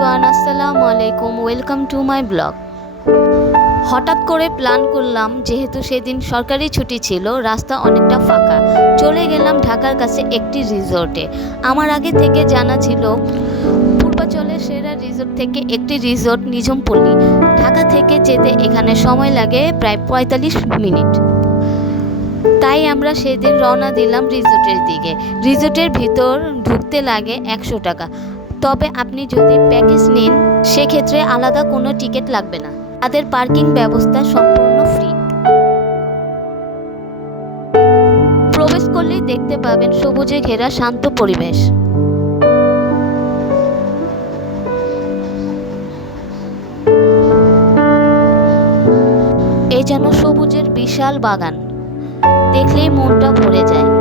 Everyone আসসালামু আলাইকুম welcome to my blog হঠাৎ করে প্ল্যান করলাম, যেহেতু সেদিন সরকারি ছুটি ছিল, রাস্তা অনেকটা ফাঁকা। চলে গেলাম ঢাকার কাছে একটি রিসোর্টে। আমার আগে থেকে জানা ছিল পূর্বাচলের সেরা রিসোর্ট থেকে একটি রিসোর্ট নিঝুমপল্লী। ঢাকা থেকে যেতে এখানে সময় লাগে প্রায় পঁয়তাল্লিশ মিনিট। তাই আমরা সেদিন রওনা দিলাম রিসোর্টের দিকে। রিসোর্টের ভিতর ঢুকতে লাগে একশো টাকা। তবে আপনি যদি প্যাকেজ নেন, সেক্ষেত্রে আলাদা কোনো টিকিট লাগবে না। তাদের পার্কিং ব্যবস্থা সম্পূর্ণ ফ্রি। প্রবেশ করলেই দেখতে পাবেন সবুজে ঘেরা শান্ত পরিবেশ। এ যেন সবুজের বিশাল বাগান। দেখলেই মনটা ভরে যায়।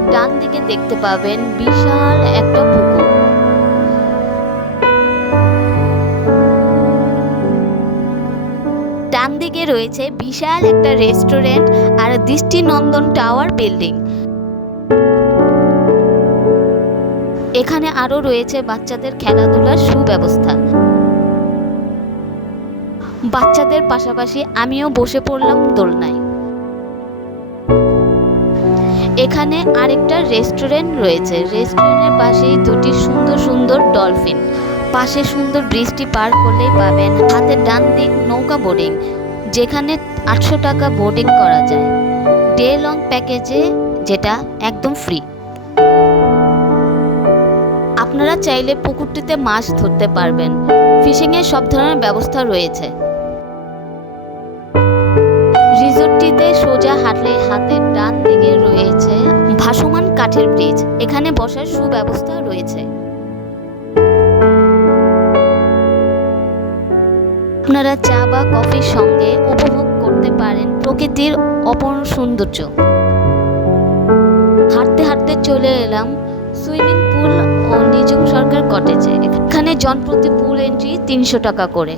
হাতের ডান দিকে দেখতে পাবেন বিশাল একটা পুকুর। ডান দিকে রয়েছে বিশাল একটা রেস্টুরেন্ট আর দৃষ্টিনন্দন টাওয়ার বিল্ডিং। এখানে আরও রয়েছে বাচ্চাদের খেলাধুলার সুব্যবস্থা। বাচ্চাদের পাশাপাশি আমিও বসে পড়লাম দোলনায়। এখানে আরেকটা রেস্টুরেন্ট রয়েছে। রেস্টুরেন্টের পাশেই দুটি সুন্দর সুন্দর ডলফিন। পাশে সুন্দর ব্রিজটি পার করলেই পাবেন হাতের ডান দিক নৌকা বোর্ডিং যেখানে আটশো টাকা বোর্ডিং করা যায়। ডে লং প্যাকেজে যেটা একদম ফ্রি। আপনারা চাইলে পুকুরটিতে মাছ ধরতে পারবেন। ফিশিংয়ের সব ধরনের ব্যবস্থা রয়েছে। রিসোর্টটিতে সোজা হাঁটলে হাতের ডান কাঠের ব্রিজ। এখানে বসার সুব্যবস্থা রয়েছে। আপনারা চা বা কফির সঙ্গে উপভোগ করতে পারেন প্রকৃতির অপর সৌন্দর্য। হাঁটতে হাঁটতে চলে এলাম সুইমিং পুল ও নিজুম সরকার কটেজে। এখানে জনপ্রতি পুল এন্ট্রি তিনশো টাকা করে।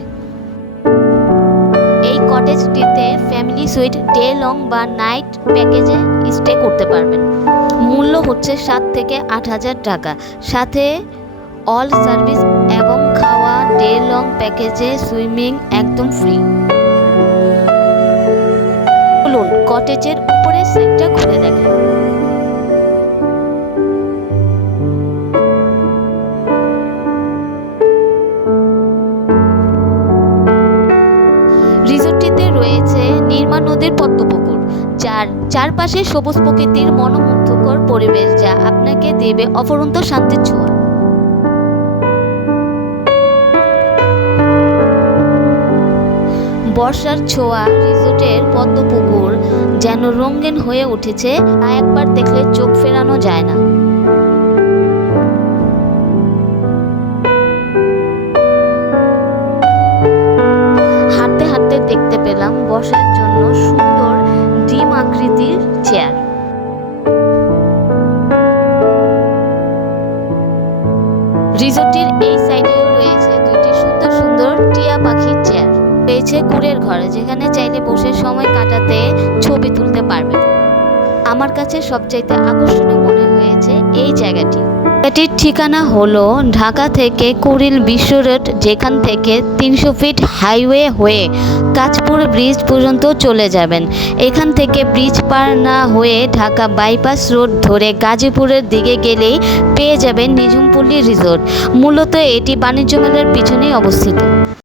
কটেজটিতে ফ্যামিলি সুইট ডে লং বা নাইট প্যাকেজে স্টে করতে পারবেন। মূল্য হচ্ছে সাত থেকে আট হাজার টাকা। সাথে অল সার্ভিস এবং খাওয়া ডে লং প্যাকেজে সুইমিং একদম ফ্রি। বলুন কটেজের উপরের সেটটা ঘুরে দেখেন। নদীর পদ্মপুকুর, যার চারপাশে সবুজ প্রকৃতির মনোমুগ্ধকর পরিবেশ যা আপনাকে দেবে অফুরন্ত শান্তির ছোঁয়া। বর্ষার ছোঁয়া রিসোর্টের পদ্মপুকুর যেন রঙিন হয়ে উঠেছে, তা একবার দেখলে চোখ ফেরানো যায় না। আকৃতির চেয়ার রিসোর্টের এই সাইডেও রয়েছে দুটি সুন্দর সুন্দর টিয়া পাখির চেয়ার রয়েছে কুড়ের ঘরে, যেখানে চাইলে বসে সময় কাটাতে ছবি তুলতে পারবে আমার কাছে সবচাইতে আকর্ষণীয় মনে হয়েছে এই জায়গাটি। এটির ঠিকানা হলো ঢাকা থেকে কুড়িল বিশ্ব রোড, যেখান থেকে তিনশো ফিট হাইওয়ে হয়ে কাঁচপুর ব্রিজ পর্যন্ত চলে যাবেন। এখান থেকে ব্রিজ পার না হয়ে ঢাকা বাইপাস রোড ধরে গাজীপুরের দিকে গেলেই পেয়ে যাবেন নিঝুমপল্লী রিসোর্ট। মূলত এটি বাণিজ্য মেলার পিছনেই অবস্থিত।